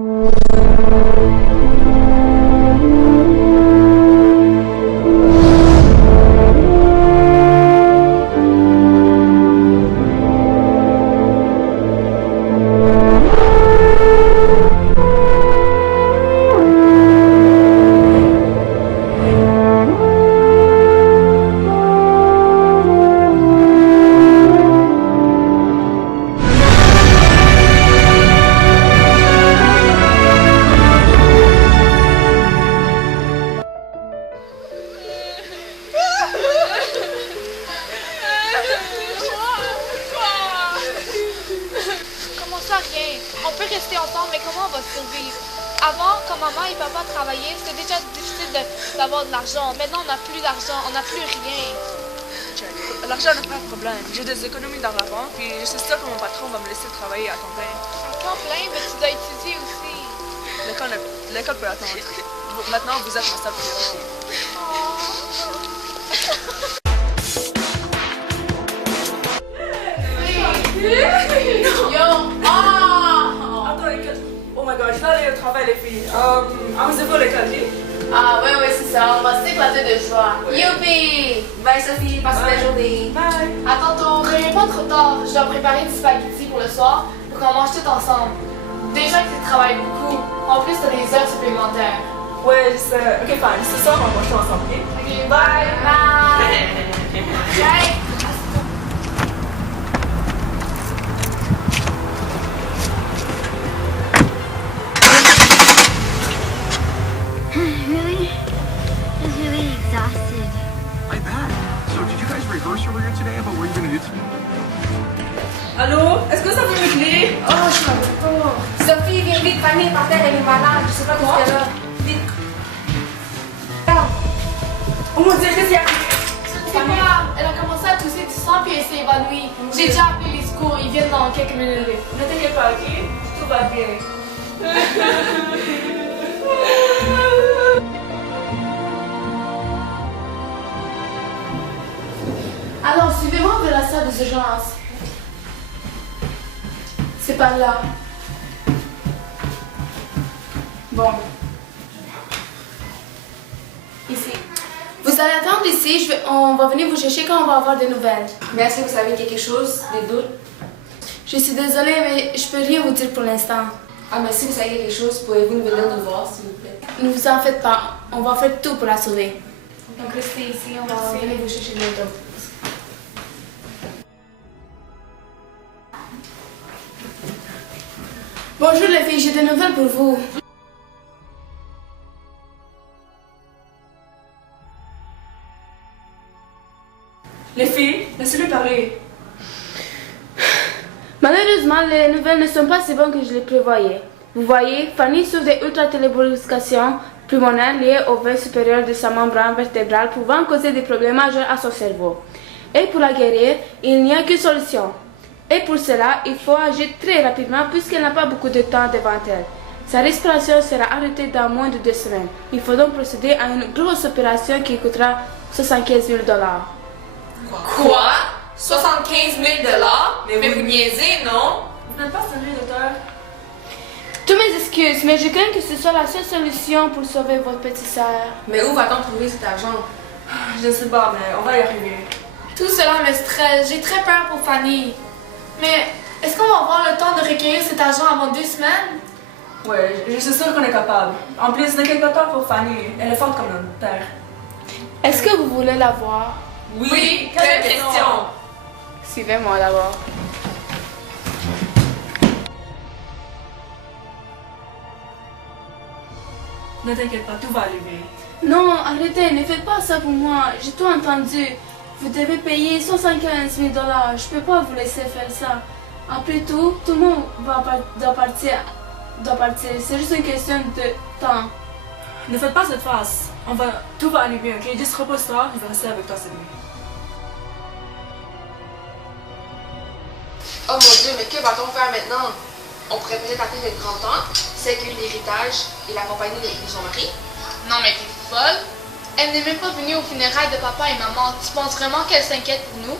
On peut rester ensemble, mais comment on va survivre? Avant, quand maman et papa travaillaient, c'était déjà difficile d'avoir de l'argent. Maintenant, on n'a plus d'argent, on n'a plus rien. L'argent n'est pas un problème. J'ai des économies dans la banque, puis je suis sûre que mon patron va me laisser travailler à temps plein. À temps plein, mais tu dois étudier aussi. L'école peut attendre. Maintenant, vous êtes ma seule priorité. Oh my god, je vais aller au travail, les filles. Amusez-vous l'école, Ah ouais, c'est ça, on va s'éclater de joie. Youpi! Bye Sophie, passe une belle journée. Bye! À tantôt, reviens pas trop tard. Je dois préparer du spaghetti pour le soir pour qu'on mange tout ensemble. Déjà que tu travailles beaucoup, en plus t'as des heures supplémentaires. Ouais, je sais. Ok, fine. Ce soir, on va manger ensemble, ok? Ok, bye! Bye! Bye! Really? I was really exhausted. I bet. So did you guys rehearse earlier today about what you're going to do today? Allô? Est-ce que ça peut me clé? Oh, je suis pas. Sophie, viens vite, Fanny est par terre, elle est malade, je sais pas quoi qu'elle a. Vite. Oh mon dieu, qu'est-ce qu'il y a? C'est pas grave, elle a commencé à tousser du sang puis elle s'est évanouie. J'ai déjà appelé les secours, ils viennent dans quelques minutes. Ne t'inquiète pas, ok? Tout va bien. Alors, suivez-moi vers la salle des urgences. C'est par là. Bon. Ici. Vous allez attendre ici, on va venir vous chercher quand on va avoir des nouvelles. Mais est-ce que vous savez quelque chose, des doutes? Je suis désolée, mais je peux rien vous dire pour l'instant. Ah, mais si vous savez quelque chose, pouvez-vous nous venir nous voir, s'il vous plaît? Ne vous en faites pas, on va faire tout pour la sauver. Donc restez ici, on va venir vous chercher bientôt. Bonjour les filles, j'ai des nouvelles pour vous. Les filles, laissez-le parler. Malheureusement, les nouvelles ne sont pas si bonnes que je les prévoyais. Vous voyez, Fanny souffre d'ultra-télébruscation pulmonaire liée au veine supérieure de sa membrane vertébrale pouvant causer des problèmes majeurs à son cerveau. Et pour la guérir, il n'y a qu'une solution. Et pour cela, il faut agir très rapidement puisqu'elle n'a pas beaucoup de temps devant elle. Sa respiration sera arrêtée dans moins de 2 semaines. Il faut donc procéder à une grosse opération qui coûtera 75 000 $. Quoi? 75 000 $? Mais vous niaisez, non? Vous n'êtes pas sérieux, docteur? Toutes mes excuses, mais je crains que ce soit la seule solution pour sauver votre petite sœur. Mais où va-t-on trouver cet argent? Je ne sais pas, mais on va y arriver. Tout cela me stresse. J'ai très peur pour Fanny. Mais est-ce qu'on va avoir le temps de recueillir cet argent avant 2 semaines? Ouais, je suis sûre qu'on est capable. En plus, ne quelque temps pour Fanny. Elle est forte comme notre père. Est-ce que vous voulez la voir? Oui, quelle question? Suivez-moi d'abord. Ne t'inquiète pas, tout va arriver. Non, arrêtez, ne faites pas ça pour moi. J'ai tout entendu. Vous devez payer 75 000 $. Je peux pas vous laisser faire ça. Après tout le monde doit partir. C'est juste une question de temps. Ne faites pas cette face. Tout va aller bien, ok? Juste repose-toi, je vais rester avec toi cette nuit. Oh mon dieu, mais que va-t-on faire maintenant? On pourrait peut-être appeler notre grand-tante, celle qui a eu l'héritage et l'accompagner de son mari. Non, mais t'es folle. Elle n'est même pas venue aux funérailles de papa et maman. Tu penses vraiment qu'elle s'inquiète pour nous?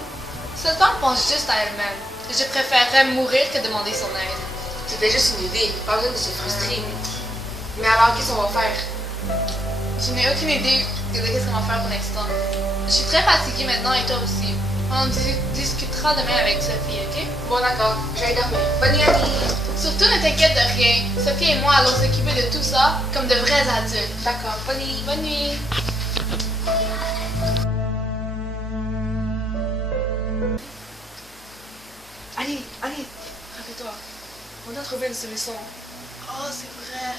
Cette femme pense juste à elle-même. Je préférerais mourir que demander son aide. C'était juste une idée, pas besoin de se frustrer. Mais alors, qu'est-ce qu'on va faire? Je n'ai aucune idée de ce qu'on va faire pour l'instant. Je suis très fatiguée maintenant et toi aussi. On discutera demain avec Sophie, ok? Bon, d'accord, j'aille dormir. Bonne nuit, Annie! Surtout ne t'inquiète de rien. Sophie et moi allons s'occuper de tout ça comme de vrais adultes. D'accord, bonne nuit. Bonne nuit. Allez, allez, rappelle-toi. On doit trouver une solution. Oh, c'est vrai.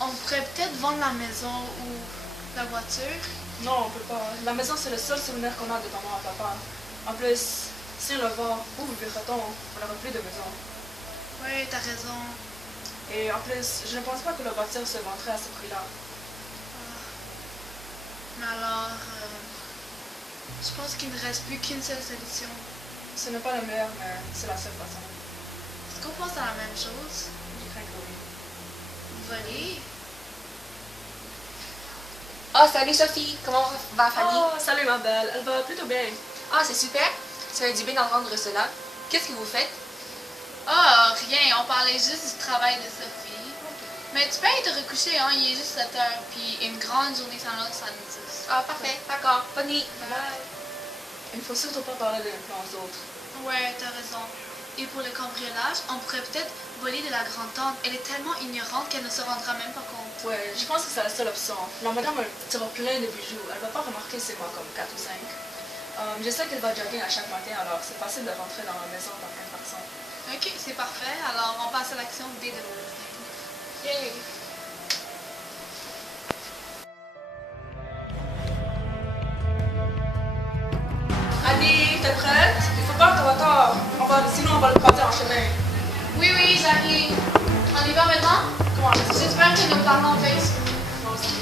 On pourrait peut-être vendre la maison ou la voiture. Non, on peut pas. La maison, c'est le seul souvenir qu'on a de maman et papa. En plus, si on le vend, où vivra-t-on? On n'aura plus de maison. Oui, t'as raison. Et en plus, je ne pense pas que la voiture se vendrait à ce prix-là. Mais alors, je pense qu'il ne reste plus qu'une seule solution. Ce n'est pas le meilleur, mais c'est la seule façon. Est-ce qu'on pense à la même chose? Je crains que oui. Voler? Ah, salut Sophie, comment va Fanny? Oh, salut ma belle, elle va plutôt bien. Ah, c'est super, ça fait du bien d'entendre cela. Qu'est-ce que vous faites? Oh, rien, on parlait juste du travail de Sophie. Mais tu peux aller te recoucher, hein, il est juste 7 heures, puis une grande journée sans l'autre, ça nous dit. Ah, parfait, d'accord, bonne nuit. Bye. Il ne faut surtout pas parler de l'influence d'autres. Ouais, t'as raison. Et pour le cambriolage, on pourrait peut-être voler de la grande-tante. Elle est tellement ignorante qu'elle ne se rendra même pas compte. Ouais, je pense que c'est la seule option. La madame sera pleine de bijoux. Elle va pas remarquer c'est moi comme 4 ou 5. Je sais qu'elle va jogging à chaque matin, alors c'est facile de rentrer dans la maison par plein de façons. Ok, c'est parfait. Alors, on passe à l'action dès demain. Yay! Annie, t'es prête? Il faut pas que t'aies tort. Sinon, on va le croiser en chemin. Oui, oui, j'arrive. On y va maintenant? Comment? J'espère que nos parents veillent. Moi aussi.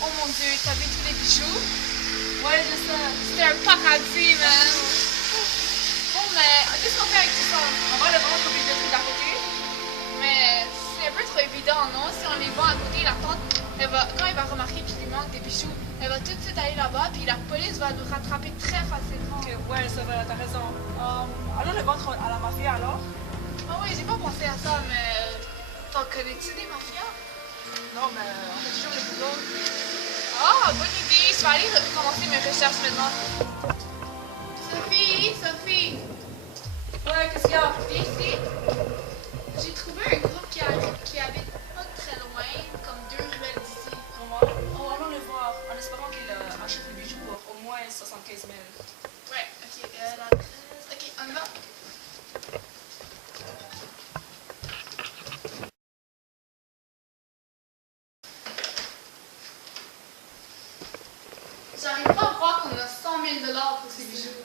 Oh mon Dieu, t'as vu tous les bijoux? Ouais, je sais. C'était un paradis, man. Bon, mais qu'est-ce qu'on fait avec tout ça? On va le vendre au bijouterie d'à côté. Mais c'est un peu trop évident, non? Si on les vend à côté, la tante, quand elle va remarquer qu'il lui manque des bijoux, elle va tout de suite aller là-bas, puis la police va nous rattraper très facilement. Ok, ouais, c'est vrai, t'as raison. Allons le vendre à la mafia alors? Ah oui, j'ai pas pensé à ça, mais t'en connais-tu des mafias? Non, mais on fait toujours les boulots. Ah, bonne idée! Je vais aller commencer mes recherches maintenant. Sophie! Sophie! Ouais, qu'est-ce qu'il y a? Viens ici! J'ai trouvé un groupe qui habite pas très loin, comme 2 ruelles d'ici. Comment? Oh, allons les voir, en espérant qu'ils achètent les bijoux pour au moins 75 000. Ouais, ok, l'adresse. Ok, on y va. J'arrive pas à croire qu'on a 100 000 $ pour ces bijoux.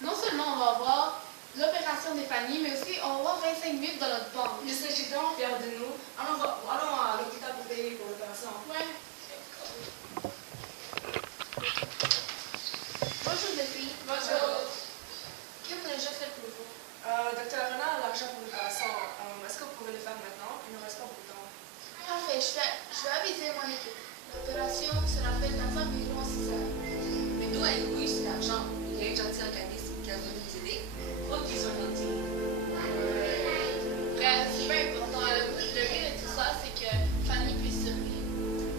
Non seulement on va avoir l'opération des paniers, mais aussi on va avoir 25 000 dans notre banque. Je sais, je suis tellement fière de nous. Allons à l'hôpital pour payer pour l'opération. Ouais. Bonjour les filles. Bonjour. Qu'est-ce qu'on a déjà fait pour vous? Docteur Arena a l'argent pour l'opération. Est-ce que vous pouvez le faire maintenant? Il ne reste pas beaucoup de temps. Parfait, je vais aviser mon équipe. L'opération sera faite avant environ 6 heures. Mais nous, elle oui, c'est l'argent. Il y a un gentil organisme qui a voulu nous aider. Oh, qu'ils ont menti. Bref, c'est pas important. Le but de tout ça, c'est que Fanny puisse survivre.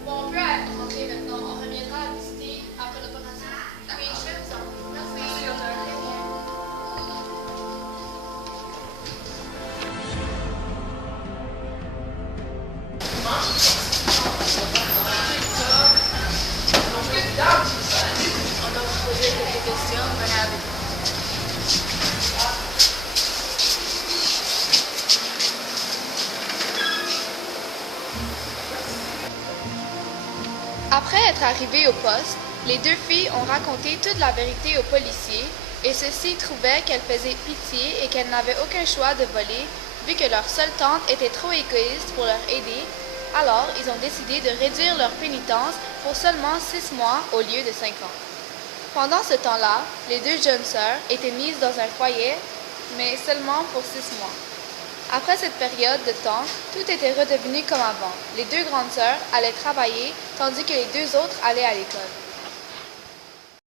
Bon, on peut rentrer maintenant. On reviendra à visiter après l'opération. Oui, je vais vous en. Merci. Merci, docteur. Très bien. Donc, questions, venez avec nous. Après être arrivées au poste, les deux filles ont raconté toute la vérité aux policiers et ceux-ci trouvaient qu'elles faisaient pitié et qu'elles n'avaient aucun choix de voler vu que leur seule tante était trop égoïste pour leur aider. Alors, ils ont décidé de réduire leur pénitence pour seulement 6 mois au lieu de 5 ans. Pendant ce temps-là, les deux jeunes sœurs étaient mises dans un foyer, mais seulement pour 6 mois. Après cette période de temps, tout était redevenu comme avant. Les deux grandes sœurs allaient travailler, tandis que les deux autres allaient à l'école.